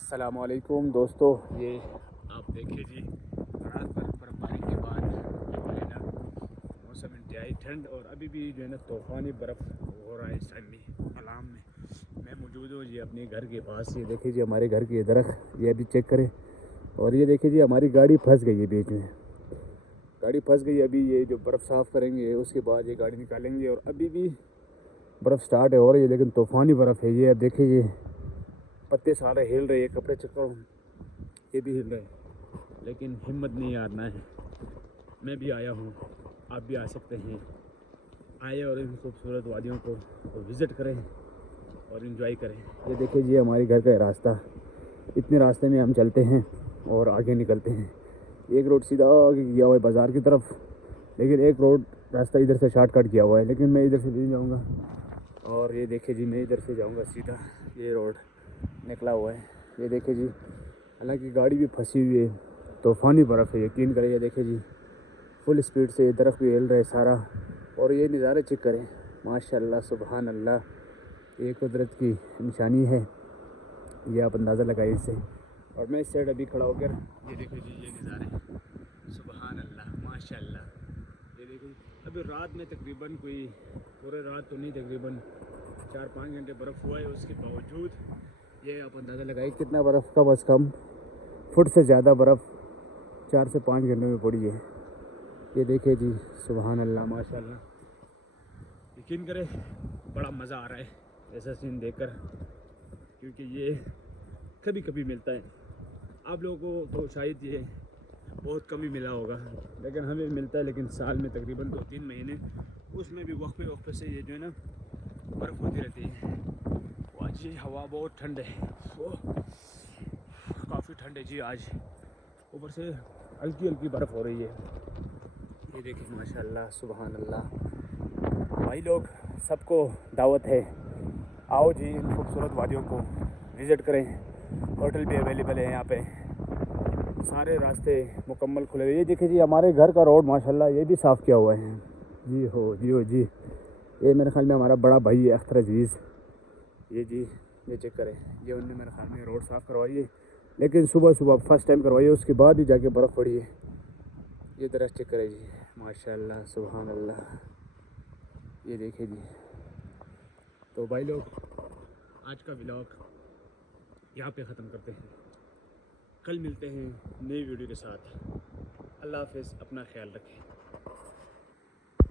अस्सलामुअलैकुम दोस्तों, ये आप देखिए जी, रात भर बर्फबारी के बाद जो है ना मौसम इंतहाई ठंड और अभी भी जो है ना तूफ़ानी बर्फ़ हो रहा है। इस टाइम में अलाम में मैं मौजूद हूँ जी अपने घर के पास। ये देखिए जी हमारे घर के दरख्त, ये अभी चेक करें। और ये देखिए जी हमारी गाड़ी फंस गई है बीच में, गाड़ी फंस गई। अभी ये जो बर्फ़ साफ़ करेंगे उसके बाद ये गाड़ी निकालेंगे और अभी भी बर्फ़ स्टार्ट हो रही है, लेकिन तूफ़ानी बर्फ़ है। ये अब देखिए ये पत्ते सारे हिल रहे हैं, कपड़े चक्कर ये भी हिल रहे हैं, लेकिन हिम्मत नहीं हारना है। मैं भी आया हूँ, आप भी आ सकते हैं। आए और इन खूबसूरत वादियों को विज़िट करें और इन्जॉय करें। ये देखिए जी हमारे घर का रास्ता, इतने रास्ते में हम चलते हैं और आगे निकलते हैं। एक रोड सीधा आगे गया हुआ है बाज़ार की तरफ, लेकिन एक रोड रास्ता इधर से शॉर्टकट किया हुआ है, लेकिन मैं इधर से नहीं जाऊँगा। और ये देखिए जी मैं इधर से जाऊँगा सीधा, ये रोड निकला हुआ है। ये देखिए जी, हालांकि गाड़ी भी फंसी हुई है, तूफ़ानी बर्फ़ है, यकीन करें। ये देखिए जी फुल स्पीड से दरख्त भी हिल रहे सारा, और ये नज़ारे चेक करें, माशाल्लाह सुबहान अल्लाह। ये कुदरत की निशानी है, ये आप अंदाज़ा लगाइए इससे। और मैं इस साइड अभी खड़ा होकर ये देखिए जी ये नज़ारे, सुबहान अल्लाह माशाल्लाह। ये देखिए अभी रात में तकरीबन कोई पूरे रात तो नहीं, तकरीबन 4-5 घंटे बर्फ़ हुआ है। उसके बावजूद ये आप अंदाज़ा लगाइए कितना बर्फ़, कम अज़ कम फुट से ज़्यादा बर्फ़ 4 से 5 घंटे में पड़ी है। ये देखिए जी सुबहान अल्लाह माशाल्लाह। यकीन करें बड़ा मज़ा आ रहा है ऐसा सीन देखकर, क्योंकि ये कभी कभी मिलता है। आप लोगों को तो शायद ये बहुत कम ही मिला होगा, लेकिन हमें मिलता है। लेकिन साल में तकरीबन 2-3 महीने, उसमें भी वक्फे से ये जो है ना बर्फ़ होती रहती है। आज ये हवा बहुत ठंड है, काफ़ी ठंड है जी आज, ऊपर से हल्की हल्की बर्फ़ हो रही है। ये देखिए माशाल्लाह सुबहान अल्लाह। भाई लोग सबको दावत है, आओ जी इन खूबसूरत वादियों को विज़िट करें। होटल भी अवेलेबल है यहाँ पे, सारे रास्ते मुकम्मल खुले हुए। ये देखिए जी हमारे घर का रोड माशाल्लाह ये भी साफ़ किया हुआ है। जी हो जी हो जी, ये मेरे ख्याल में हमारा बड़ा भाई है अख्तर अजीज़। ये जी ये चेक करें, ये उनने मेरे ख्याल में रोड साफ़ करवाई है, लेकिन सुबह सुबह फर्स्ट टाइम करवाई है, उसके बाद ही जाके बर्फ़ पड़ी है। ये दरख्त चेक करें जी माशाल्लाह सुबहान अल्लाह। ये देखिए जी। तो भाई लोग आज का व्लॉग यहाँ पे ख़त्म करते हैं, कल मिलते हैं नई वीडियो के साथ। अल्लाह हाफ़िज़, अपना ख्याल रखें।